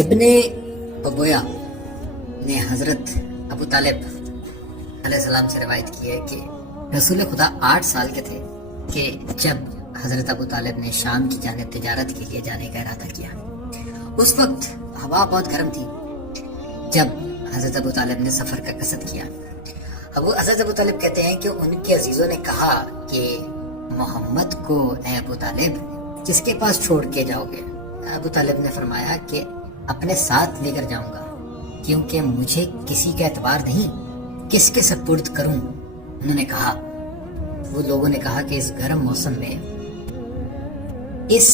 ابن ببویا نے حضرت ابو طالب علیہ السلام سے روایت کی ہے کہ رسول خدا 8 سال کے تھے کہ جب حضرت ابو طالب نے شام کی جانب تجارت کے لیے جانے کا ارادہ کیا۔ اس وقت ہوا بہت گرم تھی جب حضرت ابو طالب نے سفر کا قصد کیا۔ حضرت ابو طالب کہتے ہیں کہ ان کے عزیزوں نے کہا کہ محمد کو اے ابو طالب کس کے پاس چھوڑ کے جاؤ گے؟ ابو طالب نے فرمایا کہ اپنے ساتھ لے کر جاؤں گا، کیونکہ مجھے کسی کا اعتبار نہیں، کس کے سپرد کروں؟ انہوں نے کہا، وہ لوگوں نے کہا کہ اس گرم موسم میں اس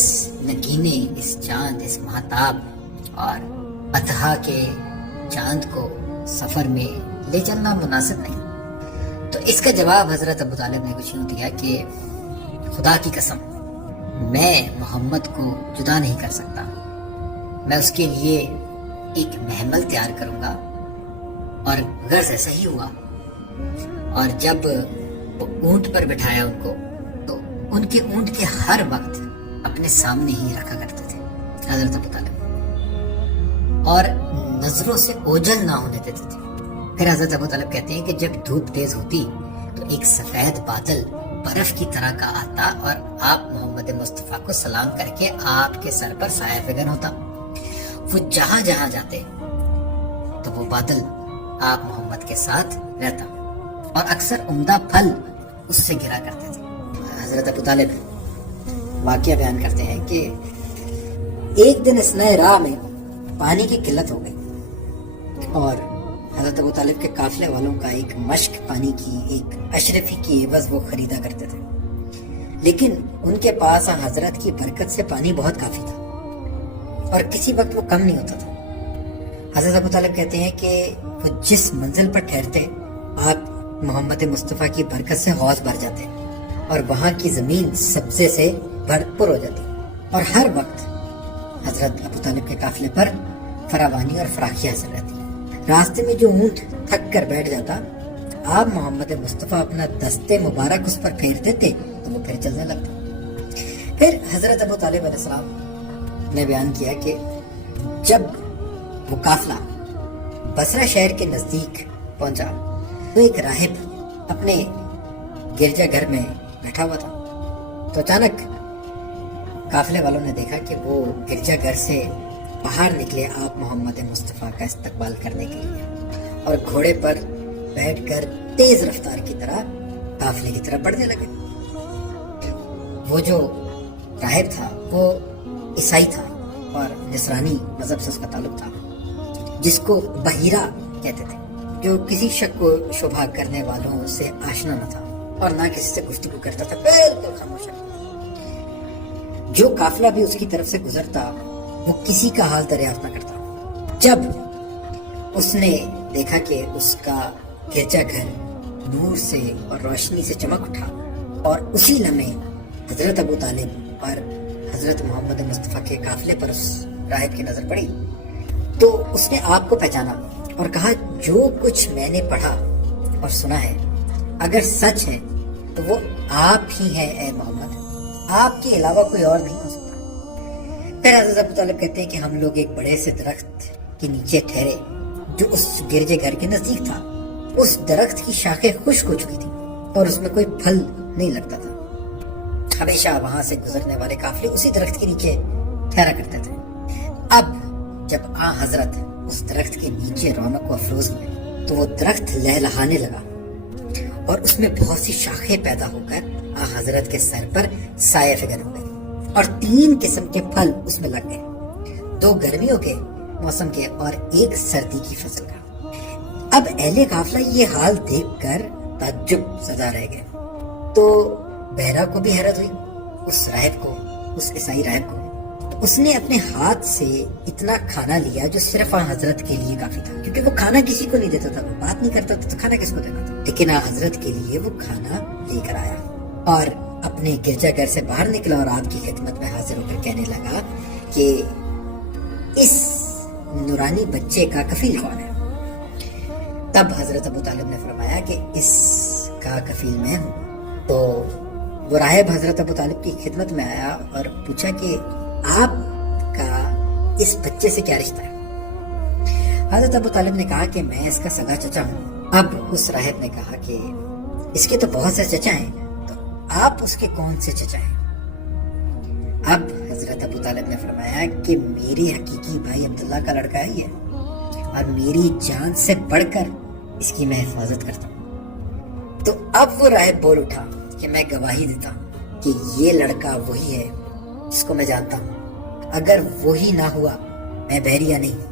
نگینے، اس چاند، اس مہتاب اور اضحیٰ کے چاند کو سفر میں لے چلنا مناسب نہیں۔ تو اس کا جواب حضرت ابو طالب نے کچھ یوں دیا کہ خدا کی قسم میں محمد کو جدا نہیں کر سکتا، میں اس کے لیے ایک محمل تیار کروں گا۔ اور غرض ایسا ہی ہوا، اور جب اونٹ پر بٹھایا ان کو تو ان کے اونٹ کے ہر وقت اپنے سامنے ہی رکھا کرتے تھے حضرت ابو طالب، اور نظروں سے اوجھل نہ ہونے دیتے تھے۔ پھر حضرت ابو طالب کہتے ہیں کہ جب دھوپ تیز ہوتی تو ایک سفید بادل برف کی طرح کا آتا اور آپ محمد مصطفیٰ کو سلام کر کے آپ کے سر پر سایہ فگن ہوتا۔ وہ جہاں جہاں جاتے تو وہ بادل آپ محمد کے ساتھ رہتا، اور اکثر عمدہ پھل اس سے گرا کرتے تھے۔ حضرت ابو طالب واقعہ بیان کرتے ہیں کہ ایک دن اثناء راہ میں پانی کی قلت ہو گئی، اور حضرت ابو طالب کے قافلے والوں کا ایک مشک پانی کی، ایک اشرفی کی عوض وہ خریدا کرتے تھے، لیکن ان کے پاس حضرت کی برکت سے پانی بہت کافی تھا اور کسی وقت وہ کم نہیں ہوتا تھا۔ حضرت ابو طالب کہتے ہیں کہ وہ جس منزل پر ٹھہرتے آپ محمد مصطفیٰ کی برکت سے حوض بھر جاتے اور وہاں کی زمین سبزے سے بھرپور ہو جاتی، اور ہر وقت حضرت ابو طالب کے قافلے پر فراوانی اور فراخی حاصل رہتی۔ راستے میں جو اونٹ تھک کر بیٹھ جاتا، آپ محمد مصطفیٰ اپنا دستے مبارک اس پر پھیر دیتے تو وہ پھر چلنے لگتا۔ پھر حضرت ابو طالب علیہ السلام نے بیان کیا کہ جب وہ قافلہ بصرہ شہر کے نزدیک پہنچا تو ایک راہب اپنے گرجا گھر میں بیٹھا ہوا تھا، تو اچانک قافلے والوں نے دیکھا کہ وہ گرجا گھر سے باہر نکلے آپ محمد مصطفیٰ کا استقبال کرنے کے لیے، اور گھوڑے پر بیٹھ کر تیز رفتار کی طرح قافلے کی طرف بڑھنے لگے۔ وہ جو راہب تھا وہ عیسائی تھا اور نصرانی مذہب سے اس کا تعلق تھا، جس کو بحیرہ کہتے تھے، جو کسی شک و شبہ کرنے والوں سے آشنا نہ تھا اور نہ کسی سے گفتگو کرتا تھا، بالکل خاموش رہتا۔ جو قافلہ بھی اس کی طرف سے گزرتا وہ کسی کا حال دریافت نہ کرتا۔ جب اس نے دیکھا کہ اس کا گرجا گھر نور سے اور روشنی سے چمک اٹھا، اور اسی لمحے حضرت ابو طالب اور حضرت محمد مصطفیٰ کے قافلے پر اس راہب کی نظر پڑی، تو اس نے آپ کو پہچانا اور کہا، جو کچھ میں نے پڑھا اور سنا ہے اگر سچ ہے تو وہ آپ ہی ہے اے محمد، آپ کے علاوہ کوئی اور نہیں ہو سکتا۔ پھر حضرت ابو طالب کہتے ہیں کہ ہم لوگ ایک بڑے سے درخت کے نیچے ٹھہرے جو اس گرجے گھر کے نزدیک تھا۔ اس درخت کی شاخیں خشک ہو چکی تھی اور اس میں کوئی پھل نہیں لگتا تھا۔ ہمیشہ وہاں سے گزرنے والے قافلے اسی درخت کے نیچے ٹھہرا کرتے تھے۔ اب جب حضرت اس درخت کے نیچے رونق و افروز ہوئے تو وہ درخت لہلہانے لگا اور اس میں بہت سی شاخیں پیدا ہو کر حضرت کے سر پر سایہ فگن ہو گئی، اور 3 قسم کے پھل اس میں لگ گئے، 2 گرمیوں کے موسم کے اور 1 سردی کی فصل کا۔ اب اہل قافلہ یہ حال دیکھ کر تعجب زدہ رہ گئے، تو بحیرہ کو بھی حیرت ہوئی، اس راہب کو، اس عیسائی راہب کو۔ اس نے اپنے ہاتھ سے اتنا کھانا لیا جو صرف حضرت کے لیے کافی تھا، کیونکہ وہ کھانا کسی کو نہیں دیتا تھا، وہ بات نہیں کرتا تھا تو کھانا کس کو دیتا تھا، لیکن حضرت کے لیے وہ کھانا لے کر آیا اور اپنے گرجا گھر سے باہر نکلا اور آپ کی خدمت میں حاضر ہو کر کہنے لگا کہ اس نورانی بچے کا کفیل کون ہے؟ تب حضرت ابو طالب نے فرمایا کہ اس کا کفیل میں ہوں۔ تو وہ راہب حضرت ابو طالب کی خدمت میں آیا اور پوچھا کہ آپ کا اس بچے سے کیا رشتہ ہے؟ حضرت ابو طالب نے کہا کہ میں اس کا سگا چچا ہوں۔ اب اس راہب نے کہا کہ اس کے تو بہت سے چچا ہیں، تو آپ اس کے کون سے چچا ہیں؟ اب حضرت ابو طالب نے فرمایا کہ میری حقیقی بھائی عبداللہ کا لڑکا ہی ہے، اور میری جان سے بڑھ کر اس کی میں حفاظت کرتا ہوں۔ تو اب وہ راہب بول اٹھا کہ میں گواہی دیتا ہوں کہ یہ لڑکا وہی ہے جس کو میں جانتا ہوں، اگر وہی نہ ہوا میں بحریہ نہیں،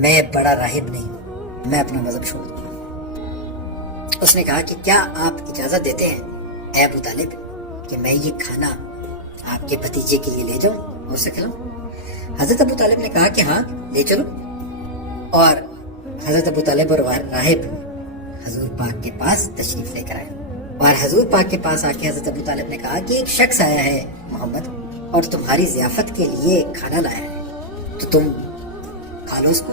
میں بڑا راہب نہیں، میں اپنا مذہب چھوڑ دوں گا۔ اس نے کہا کہ کیا آپ اجازت دیتے ہیں اے ابو طالب کہ میں یہ کھانا آپ کے بھتیجے کے لیے لے جاؤں اور اسے کھلاؤں؟ حضرت ابو طالب نے کہا کہ ہاں لے چلو، اور حضرت ابو طالب اور راہب حضور پاک کے پاس تشریف لے کر آئے، اور حضور پاک کے پاس آ کے حضرت ابو طالب نے کہا کہ ایک شخص آیا ہے محمد، اور تمہاری ضیافت کے لیے کھانا لایا ہے، تو تم کھا لو اس کو۔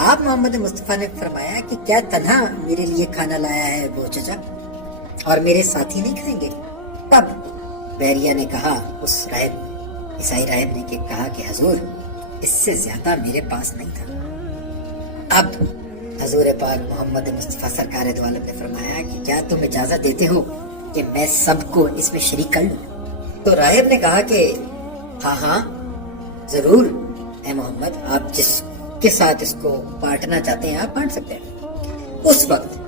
آپ محمد مصطفیٰ نے فرمایا کہ کیا تنہا میرے لیے کھانا لایا ہے وہ چچا، اور میرے ساتھی نہیں کھائیں گے؟ تب بحریہ نے کہا، اس راہب عیسائی راہب نے کہا کہ حضور اس سے زیادہ میرے پاس نہیں تھا۔ اب حضور پاک محمد مصطفیٰ سرکار دو عالم نے فرمایا کہ کیا تم اجازت دیتے ہو کہ میں سب کو اس میں شریک کر لوں؟ تو راہب نے کہا کہ ہاں ہاں ضرور اے محمد، آپ جس کے ساتھ اس کو بانٹنا چاہتے ہیں آپ بانٹ سکتے ہیں۔ اس وقت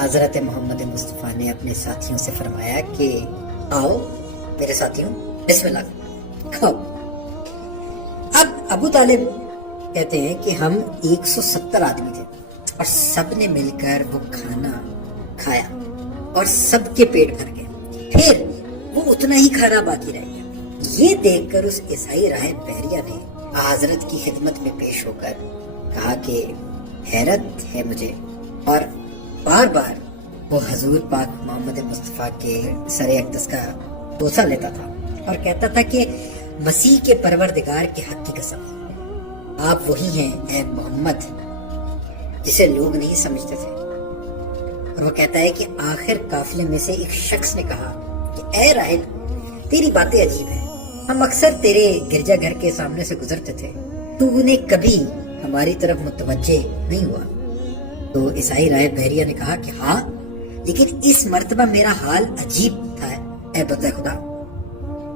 حضرت محمد مصطفیٰ نے اپنے ساتھیوں سے فرمایا کہ آؤ میرے ساتھیوں، بسم اللہ کھاؤ۔ اب ابو طالب کہتے ہیں کہ ہم 170 آدمی تھے، اور سب نے مل کر وہ کھانا کھایا اور سب کے پیٹ بھر گئے، پھر وہ اتنا ہی کھانا باقی رہ گیا۔ یہ دیکھ کر اس عیسائی راہب بحریہ نے حضرت کی خدمت میں پیش ہو کر کہا کہ حیرت ہے مجھے، اور بار بار وہ حضور پاک محمد مصطفیٰ کے سر اقدس کا بوسہ لیتا تھا اور کہتا تھا کہ مسیح کے پروردگار کے حق کی قسم آپ وہی ہیں اے محمد جسے لوگ نہیں سمجھتے تھے۔ اور وہ کہتا ہے کہ آخر قافلے میں سے ایک شخص نے کہا کہ اے راہب تیری باتیں عجیب ہیں، ہم اکثر تیرے گرجا گھر کے سامنے سے گزرتے تھے، تو انہیں کبھی ہماری طرف متوجہ نہیں ہوا۔ تو عیسائی راہب بحریہ نے کہا کہ ہاں، لیکن اس مرتبہ میرا حال عجیب تھا اے بندہ خدا،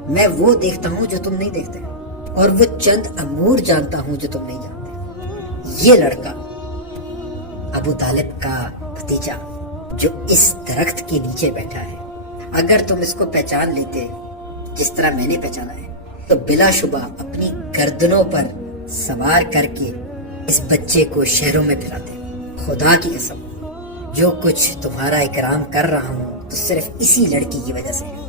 میں وہ دیکھتا ہوں جو تم نہیں دیکھتے، اور وہ چند امور جانتا ہوں جو تم نہیں جانتے۔ یہ لڑکا ابو طالب کا بھتیجا جو اس درخت کے نیچے بیٹھا ہے، اگر تم اس کو پہچان لیتے جس طرح میں نے پہچانا ہے، تو بلا شبہ اپنی گردنوں پر سوار کر کے اس بچے کو شہروں میں پھراتے۔ خدا کی قسم جو کچھ تمہارا اکرام کر رہا ہوں تو صرف اسی لڑکی کی وجہ سے ہے،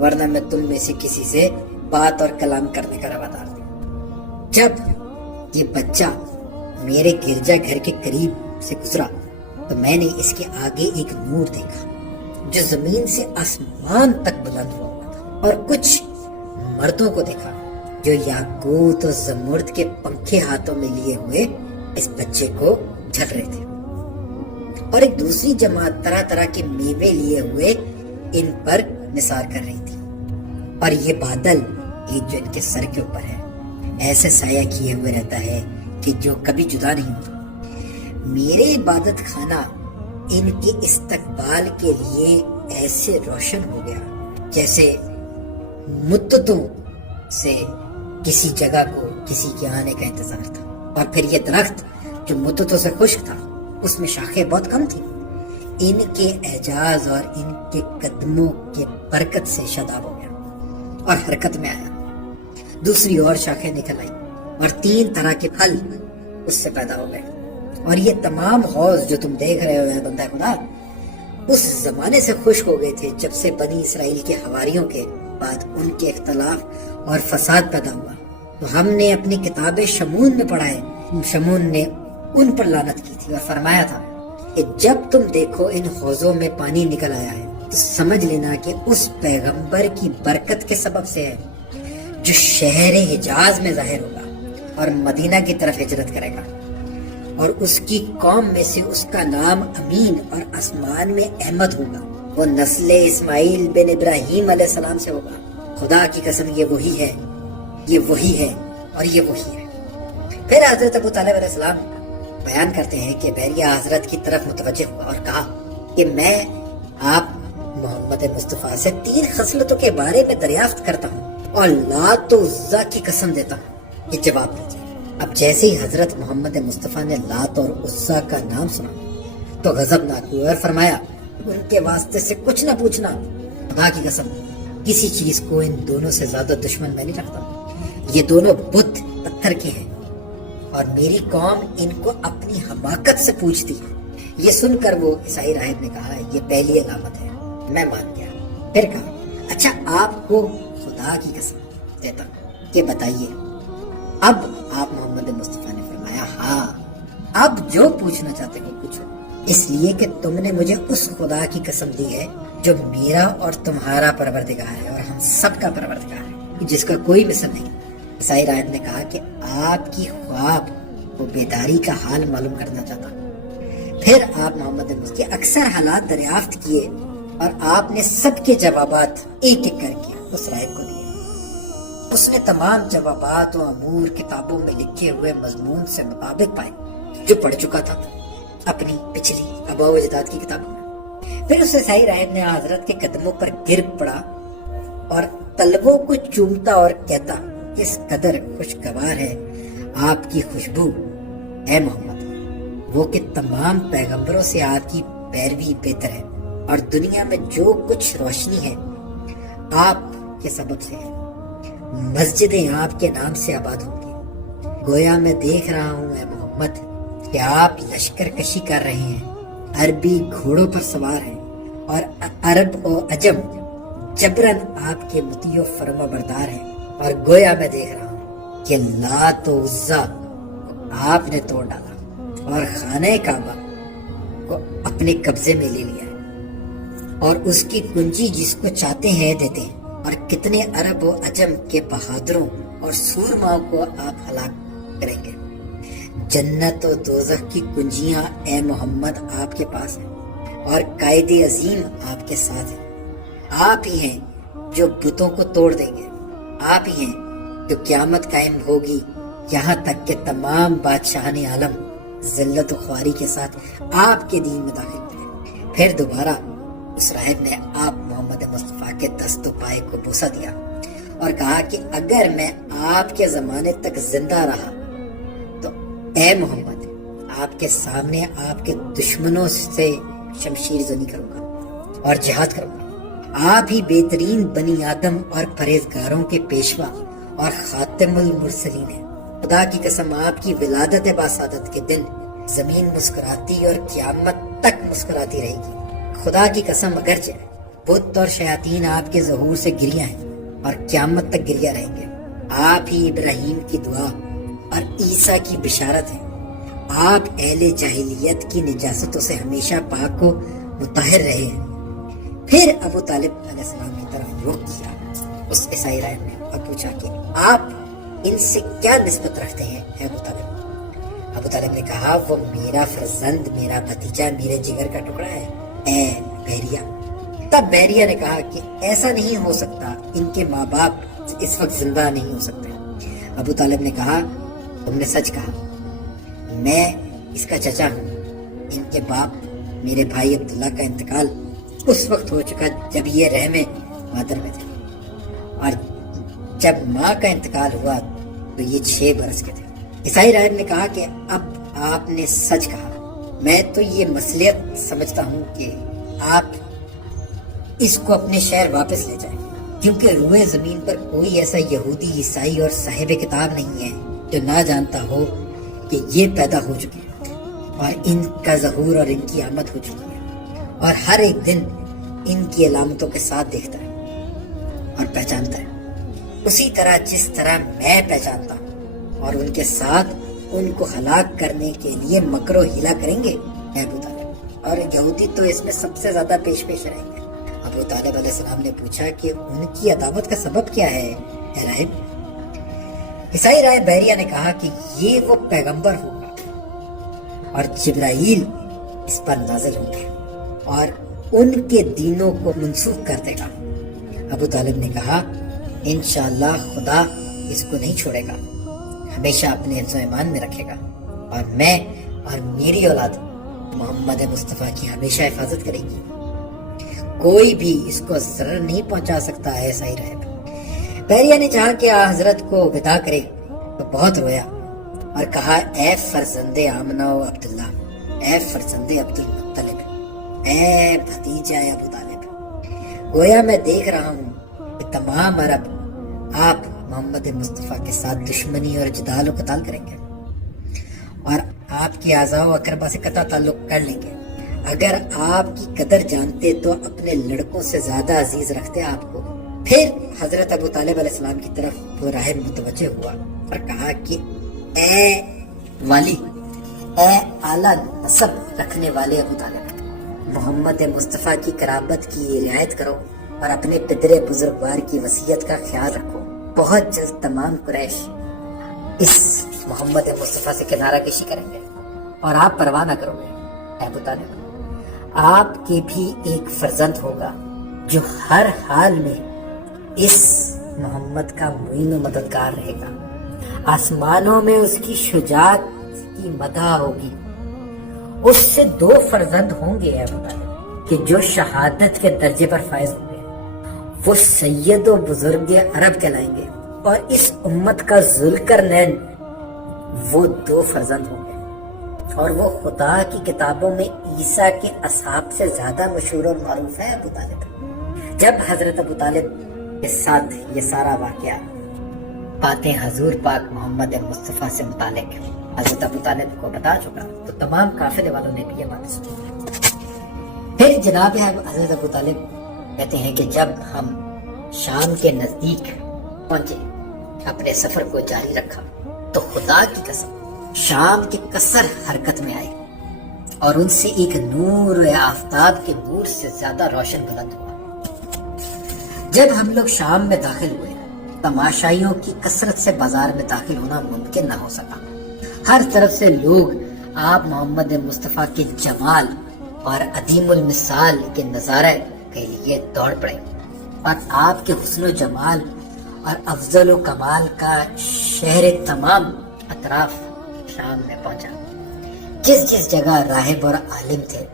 ورنہ میں تم میں سے کسی سے بات اور کلام کرنے کا روادار نہیں۔ جب یہ بچہ میرے گرجا گھر کے قریب سے گزرا تو میں نے اس کے آگے ایک نور دیکھا جو زمین سے آسمان تک بلند ہوا تھا، اور کچھ مردوں کو دیکھا جو یاقوت اور زمرد کے پنکھے ہاتھوں میں لیے ہوئے اس بچے کو جھل رہے تھے، اور ایک دوسری جماعت طرح طرح کے میوے لیے ہوئے ان پر نثار کر رہی تھی، اور یہ بادل ایک جو ان کے سر کے اوپر ہے ایسے سایہ کیے ہوئے رہتا ہے کہ جو کبھی جدا نہیں ہوتا۔ میرے عبادت خانہ ان کے استقبال کے لیے ایسے روشن ہو گیا جیسے مدتوں سے کسی جگہ کو کسی کے آنے کا انتظار تھا، اور پھر یہ درخت جو مدتوں سے خشک تھا اس میں شاخیں بہت کم تھیں، ان کے اعجاز اور ان کے قدموں کے برکت سے شاداب ہو گیا اور حرکت میں آیا۔ دوسری اور شاخیں نکل آئی اور 3 طرح کے پھل اس سے پیدا ہو گئے، اور یہ تمام حوض جو تم دیکھ رہے ہو بندہ خدا اس زمانے سے خشک ہو گئے تھے جب سے بنی اسرائیل کے حواریوں کے بعد ان کے اختلاف اور فساد پیدا ہوا۔ تو ہم نے اپنی کتاب شمون میں پڑھا ہے، شمون نے ان پر لعنت کی تھی اور فرمایا تھا کہ جب تم دیکھو ان حوضوں میں پانی نکل آیا ہے تو سمجھ لینا کہ اس پیغمبر کی برکت کے سبب سے ہے جو شہر حجاز میں ظاہر ہوگا اور مدینہ کی طرف ہجرت کرے گا، اور اس کی قوم میں سے اس کا نام امین اور آسمان میں احمد ہوگا، وہ نسل اسماعیل بن ابراہیم علیہ السلام سے ہوگا۔ خدا کی قسم یہ وہی ہے، یہ وہی ہے اور یہ وہی ہے۔ پھر حضرت ابو طالب علیہ السلام بیان کرتے ہیں کہ بحریہ حضرت کی طرف متوجہ ہوا اور کہا کہ میں آپ محمد مصطفیٰ سے 3 خصلتوں کے بارے میں دریافت کرتا ہوں اور لات و عزا کی قسم دیتا ہوں کہ جواب دیجیے۔ اب جیسے ہی حضرت محمد مصطفیٰ نے لات اور عزا کا نام سنا تو غضبناک ہوئے اور فرمایا ان کے واسطے سے کچھ نہ پوچھنا، خدا کی قسم کسی چیز کو ان دونوں سے زیادہ دشمن میں نہیں رکھتا۔ یہ دونوں بت پتھر کے ہیں اور میری قوم ان کو اپنی حماقت سے پوچھتی ہے۔ یہ سن کر وہ عیسائی راہب نے کہا یہ پہلی علامت ہے، میں مان گیا۔ پھر کہا اچھا آپ کو خدا کی قسم دیتا ہوں کہ بتائیے۔ اب آپ محمد مصطفیٰ نے فرمایا ہاں اب جو پوچھنا چاہتے ہو پوچھو، اس لیے کہ تم نے مجھے اس خدا کی قسم دی ہے جو میرا اور تمہارا پروردگار ہے اور ہم سب کا پروردگار ہے، جس کا کوئی مثل نہیں۔ عیسائی راہب نے کہا کہ آپ کی خواب کو بیداری کا حال معلوم کرنا چاہتا ہوں۔ پھر آپ محمد مصطفیٰ کے اکثر حالات دریافت کیے اور آپ نے سب کے جوابات ایک ایک کر کے اس راہب کو دیے۔ اس نے تمام جوابات و امور کتابوں میں لکھے ہوئے مضمون سے مطابق پائے جو پڑھ چکا تھا اپنی پچھلی آباء و اجداد کی کتابوں میں۔ پھر اس عیسائی راہب نے حضرت کے قدموں پر گر پڑا اور طلبوں کو چومتا اور کہتا اس قدر خوشگوار ہے آپ کی خوشبو اے محمد، وہ کہ تمام پیغمبروں سے آپ کی پیروی بہتر ہے اور دنیا میں جو کچھ روشنی ہے آپ کے سبب سے ہے۔ مسجدیں آپ کے نام سے آباد ہوں گی۔ گویا میں دیکھ رہا ہوں اے محمد کہ آپ لشکر کشی کر رہے ہیں، عربی گھوڑوں پر سوار ہیں اور عرب و عجم جبرن آپ کے مطیع و فرما بردار ہیں، اور گویا میں دیکھ رہا ہوں کہ لات و عزا کو آپ نے توڑ ڈالا اور خانہ کعبہ کو اپنے قبضے میں لے لیا ہے اور اس کی کنجی جس کو چاہتے ہیں دیتے ہیں، اور کتنے عرب و عجم کے بہادروں اور سورماؤں کو آپ ہلاک کریں گے۔ جنت و دوزخ کی کنجیاں اے محمد آپ کے پاس ہیں اور قائد عظیم آپ کے ساتھ ہیں۔ آپ ہی ہیں جو بتوں کو توڑ دیں گے، آپ ہی ہیں جو قیامت قائم ہوگی، یہاں تک کہ تمام بادشاہان عالم ذلت و خواری کے ساتھ آپ کے دین میں داخل ہوئے۔ پھر دوبارہ اس راہب نے آپ محمد مصطفیٰ کے دست و پائے کو بوسہ دیا اور کہا کہ اگر میں آپ کے زمانے تک زندہ رہا تو اے محمد آپ کے سامنے آپ کے دشمنوں سے شمشیر زنی کروں گا اور جہاد کروں گا۔ آپ ہی بہترین بنی آدم اور پرہیزگاروں کے پیشوا اور خاتم المرسلین ہیں۔ خدا کی قسم آپ کی ولادت باسعادت کے دن زمین مسکراتی اور قیامت تک مسکراتی رہے گی۔ خدا کی قسم اگرچہ بت اور شیاطین آپ کے ظہور سے گریہ ہیں اور قیامت تک گریہ رہیں گے، آپ ہی ابراہیم کی دعا اور عیسیٰ کی بشارت ہیں۔ آپ اہل جاہلیت کی نجاستوں سے ہمیشہ پاک و مطہر رہے ہیں۔ پھر ابو طالب علیہ السلام کی طرف رخ کیا اس عیسائی راہب نے اور پوچھا کہ آپ ان سے کیا نسبت رکھتے ہیں اے ابو طالب؟ ابو طالب نے کہا وہ میرا فرزند، میرا بھتیجا، میرے جگر کا ٹکڑا ہے اے بحریہ۔ تب بحریہ نے کہا کہ ایسا نہیں ہو سکتا، ان کے ماں باپ اس وقت زندہ نہیں ہو سکتے۔ ابو طالب نے کہا تم نے سچ کہا، میں اس کا چچا ہوں۔ ان کے باپ میرے بھائی عبداللہ کا انتقال اس وقت ہو چکا جب یہ رحم مادر میں تھے، اور جب ماں کا انتقال ہوا تو یہ 6 برس کے تھے۔ عیسائی راہب نے کہا کہ اب آپ نے سچ کہا، میں تو یہ مصلحت سمجھتا ہوں کہ آپ اس کو اپنے شہر واپس لے جائیں، کیونکہ روئے زمین پر کوئی ایسا یہودی، عیسائی اور صاحب کتاب نہیں ہے جو نہ جانتا ہو کہ یہ پیدا ہو چکے ہیں اور ان کا ظہور اور ان کی آمد ہو چکی ہے، اور ہر ایک دن ان کی علامتوں کے ساتھ دیکھتا ہے اور پہچانتا ہے، اسی طرح جس طرح میں پہچانتا ہوں، اور ان کے ساتھ ان کو ہلاک کرنے کے لیے مکر و حیلہ کریں گے اے ابو طالب، اور یہودی تو اس میں سب سے زیادہ پیش رہیں گے۔ ابو طالب علیہ السلام نے پوچھا کہ ان کی عداوت کا سبب کیا ہے اے راہب؟ عیسائی راہب بحریہ نے کہا کہ یہ وہ پیغمبر ہوگا اور جبرائیل اس پر نازل ہوں گے اور ان کے دینوں کو منسوخ کر دے گا۔ ابو طالب نے کہا انشاءاللہ خدا اس کو نہیں چھوڑے گا، ہمیشہ اپنے حفظ و ایمان میں رکھے گا، اور میں اور میری اولاد محمد مصطفیٰ کی ہمیشہ حفاظت کرے گی. کوئی بھی اس کو ضرر نہیں پہنچا سکتا ہے. ایسا ہی رہے. بحریہ نے چاہا کہ حضرت کو ودا کرے تو بہت رویا اور کہا اے فرزند آمنہ و عبداللہ، اے فرزند عبد المطلب، اے بھتیجا ابو طالب، گویا میں دیکھ رہا ہوں کہ تمام عرب آپ محمد مصطفیٰ کے ساتھ دشمنی اور جدال و قتال کریں گے اور آپ کی اعضاء و اقربا سے قطع تعلق کر لیں گے. اگر آپ کی قدر جانتے تو اپنے لڑکوں سے زیادہ عزیز رکھتے آپ کو. پھر حضرت ابو طالب علیہ السلام کی طرف وہ راہب متوجہ ہوا اور کہا کہ اے والی، اے اعلیٰ نسب رکھنے والے ابو طالب، محمد مصطفیٰ کی قرابت کی رعایت کرو اور اپنے پدر بزرگوار کی وصیت کا خیال رکھو. بہت جلد تمام قریش اس محمد مصطفیٰ سے کنارہ کشی کریں گے اور آپ پرواہ نہ کرو گے. اے ابو طالب، آپ کے بھی ایک فرزند ہوگا جو ہر حال میں اس محمد کا معین و مددگار رہے گا. آسمانوں میں اس کی شجاعت کی مدح ہوگی. اس سے 2 فرزند ہوں گے اے ابو طالب کہ جو شہادت کے درجے پر فائز ہوں گے. وہ سید و بزرگ عرب کہلائیں گے اور اس امت کا ذوالقرنین وہ 2 فرزند ہوں گے اور وہ خدا کی کتابوں میں عیسیٰ کے اصحاب سے زیادہ مشہور اور معروف ہے ابو طالب. جب حضرت ابو طالب کے ساتھ یہ سارا واقعہ باتیں حضور پاک محمد مصطفیٰ سے متعلق حضرت ابو طالب کو بتا چکا تو تمام قافلے والوں نے بھی یہ بات سنی. پھر جناب حضرت ابو طالب کہتے ہیں کہ جب ہم شام کے نزدیک پہنچے، اپنے سفر کو جاری رکھا تو خدا کی قسم شام کے قصر حرکت میں آئے اور ان سے ایک نور آفتاب کے نور سے زیادہ روشن بلند ہوا. جب ہم لوگ شام میں داخل ہوئے، تماشائیوں کی کثرت سے بازار میں داخل ہونا ممکن نہ ہو سکا. ہر طرف سے لوگ آپ محمد مصطفیٰ کے جمال اور عدیم المثال کے نظارے کے لیے دوڑ پڑے اور آپ کے حسن و جمال اور افضل و کمال کا شہر تمام اطراف شام میں پہنچا. جس جس جگہ راہب اور عالم تھے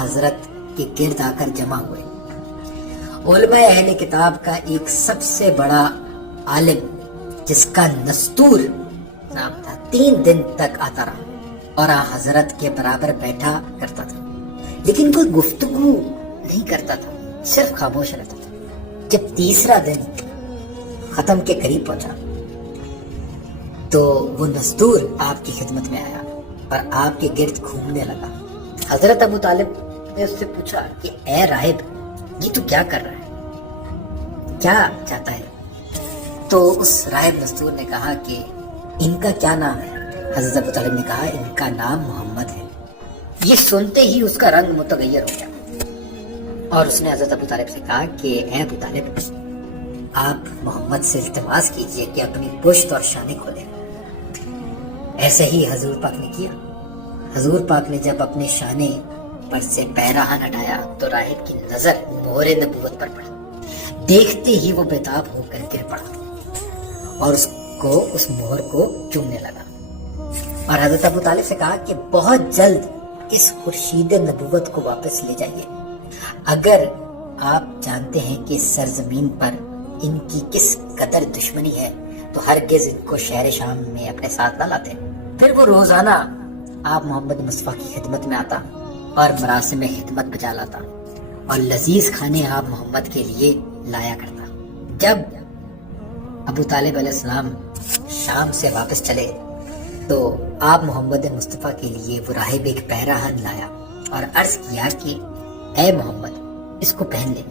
حضرت کے گرد آ کر جمع ہوئے. علماء اہل کتاب کا ایک سب سے بڑا عالم جس کا نستور نام تھا 3 دن تک آتا رہا اور حضرت کے برابر بیٹھا کرتا تھا، لیکن کوئی گفتگو نہیں کرتا تھا، صرف خاموش رہتا تھا. جب 3را دن ختم کے قریب پہنچا تو وہ نستور آپ کی خدمت میں آیا اور آپ کے گرد گھومنے لگا. حضرت ابو طالب نے اس سے پوچھا کہ اے راہب، یہ تو کیا کر رہا ہے، کیا چاہتا ہے؟ تو اس راہب نستور نے کہا کہ ان کا کیا نام ہے؟ حضرت ابو طالب نے کہا ان کا نام محمد ہے. یہ سنتے ہی اس کا رنگ متغیر ہو گیا اور اس نے حضرت ابو طالب سے کہا کہ اے ابو طالب، آپ محمد سے التماس کیجئے کہ اپنی پشت اور شانے کھولے. ایسے ہی حضور پاک نے کیا. حضور پاک نے جب اپنے شانے پر سے پیراہن ہٹایا تو راہب کی نظر مہر نبوت پر پڑی. دیکھتے ہی وہ بےتاب ہو کر گر پڑا اور اس مہر کو چومنے لگا اور حضرت ابو طالب سے کہا کہ بہت جلد اس خورشید نبوت کو واپس لے جائیے. اگر آپ جانتے ہیں کہ سرزمین پر ان کی کس قدر دشمنی ہے تو ہرگز ان کو شہر شام میں اپنے ساتھ نہ لاتے. پھر وہ روزانہ آپ محمد مصطفیٰ کی خدمت میں آتا اور مراسم خدمت بجا لاتا اور لذیذ کھانے آپ محمد کے لیے لایا کرتا. جب ابو طالب علیہ السلام شام سے واپس چلے تو آپ محمد مصطفیٰ کے لیے وہ راہب ایک پیراہن لایا اور عرض کیا کہ اے محمد، اس کو پہن لے،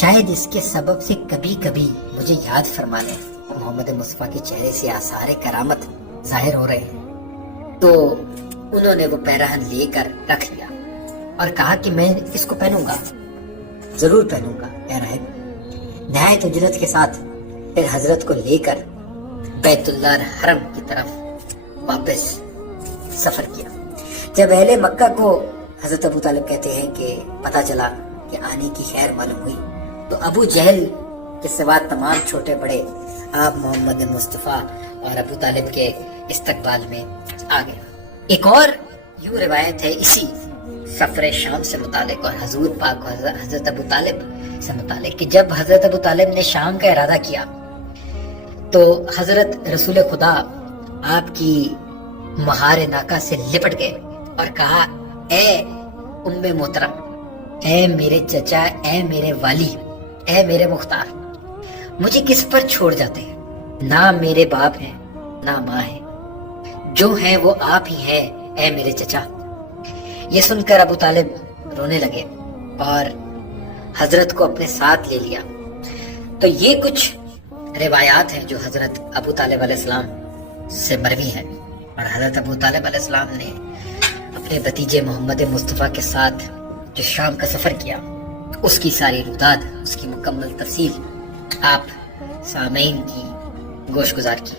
شاید اس کے سبب سے کبھی کبھی مجھے یاد فرما لیں. محمد مصطفیٰ کے چہرے سے آثار کرامت ظاہر ہو رہے ہیں. تو انہوں نے وہ پیراہن لے کر رکھ لیا اور کہا کہ میں اس کو پہنوں گا، ضرور پہنوں گا اے راہب. نہایت اجرت کے ساتھ پھر حضرت کو لے کر بیت اللہ حرم کی طرف واپس سفر کیا. جب اہل مکہ کو حضرت ابو طالب کہتے ہیں کہ پتہ چلا کہ آنے کی خیر معلوم ہوئی تو ابو جہل کے سوا تمام چھوٹے بڑے آپ محمد مصطفیٰ اور ابو طالب کے استقبال میں آ گئے ایک اور یوں روایت ہے اسی سفر شام سے متعلق اور حضور پاک و حضرت ابو طالب سے متعلق کہ جب حضرت ابو طالب نے شام کا ارادہ کیا تو حضرت رسول خدا آپ کی مہار ناکا سے لپٹ گئے اور کہا اے ام محترم، اے میرے چچا، اے میرے والی، اے میرے مختار، مجھے کس پر چھوڑ جاتے ہیں؟ نہ میرے باپ ہیں نہ ماں ہے، جو ہیں وہ آپ ہی ہیں اے میرے چچا۔ یہ سن کر ابو طالب رونے لگے اور حضرت کو اپنے ساتھ لے لیا۔ تو یہ کچھ روایات ہیں جو حضرت ابو طالب علیہ السلام سے مروی ہیں، اور حضرت ابو طالب علیہ السلام نے اپنے بھتیجے محمد مصطفیٰ کے ساتھ جو شام کا سفر کیا اس کی ساری روداد، اس کی مکمل تفصیل آپ سامعین کی گوش گزار کی۔